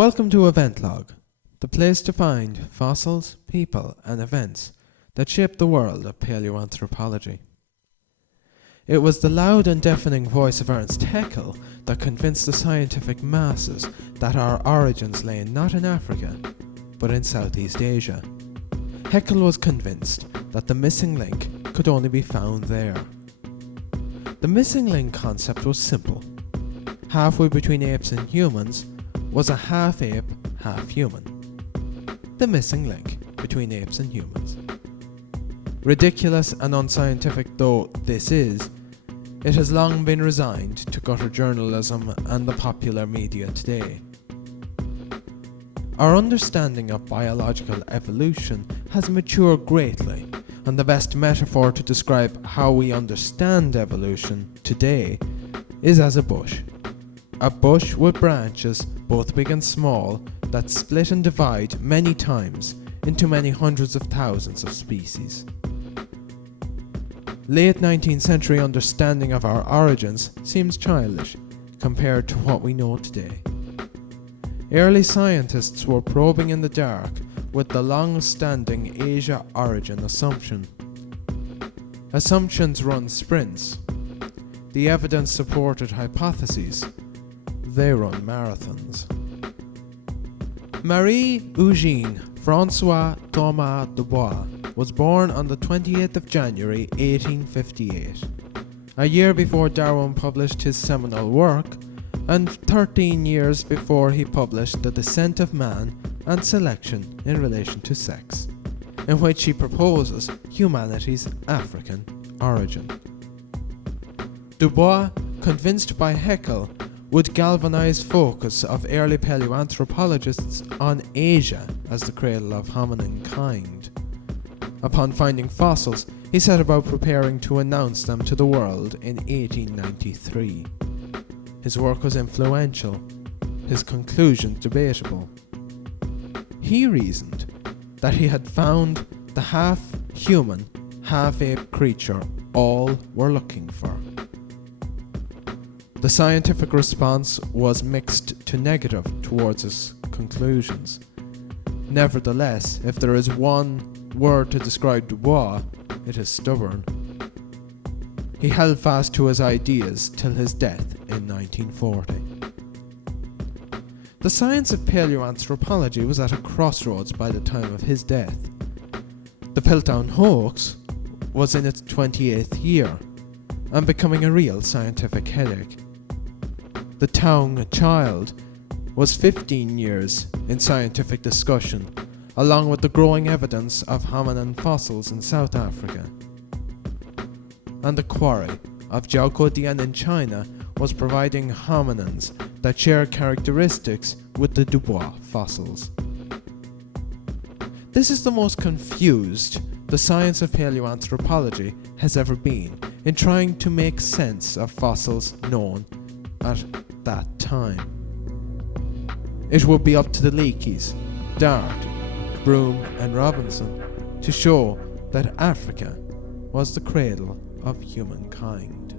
Welcome to Eventlog, the place to find fossils, people and events that shaped the world of paleoanthropology. It was the loud and deafening voice of Ernst Haeckel that convinced the scientific masses that our origins lay not in Africa, but in Southeast Asia. Haeckel was convinced that the missing link could only be found there. The missing link concept was simple. Halfway between apes and humans was a half ape, half human. The missing link between apes and humans. Ridiculous and unscientific though this is, it has long been resigned to gutter journalism and the popular media today. Our understanding of biological evolution has matured greatly, and the best metaphor to describe how we understand evolution today is as a bush. A bush with branches, both big and small, that split and divide many times into many hundreds of thousands of species. Late 19th century understanding of our origins seems childish compared to what we know today. Early scientists were probing in the dark with the long-standing Asia origin assumption. Assumptions run sprints. The evidence-supported hypotheses, they run marathons. Marie-Eugene François Thomas Dubois was born on the 28th of January 1858, a year before Darwin published his seminal work, and 13 years before he published The Descent of Man and Selection in Relation to Sex, in which he proposes humanity's African origin. Dubois, convinced by Haeckel, would galvanize focus of early paleoanthropologists on Asia as the cradle of hominin kind. Upon finding fossils, he set about preparing to announce them to the world in 1893. His work was influential, his conclusions debatable. He reasoned that he had found the half-human, half-ape creature all were looking for. The scientific response was mixed to negative towards his conclusions. Nevertheless, if there is one word to describe Dubois, it is stubborn. He held fast to his ideas till his death in 1940. The science of paleoanthropology was at a crossroads by the time of his death. The Piltdown hoax was in its 28th year and becoming a real scientific headache. The Taung child was 15 years in scientific discussion, along with the growing evidence of hominin fossils in South Africa. And the quarry of Jiaoquodian in China was providing hominins that share characteristics with the Dubois fossils. This is the most confused the science of paleoanthropology has ever been in trying to make sense of fossils known at that time. It would be up to the Leakeys, Dart, Broom and Robinson to show that Africa was the cradle of humankind.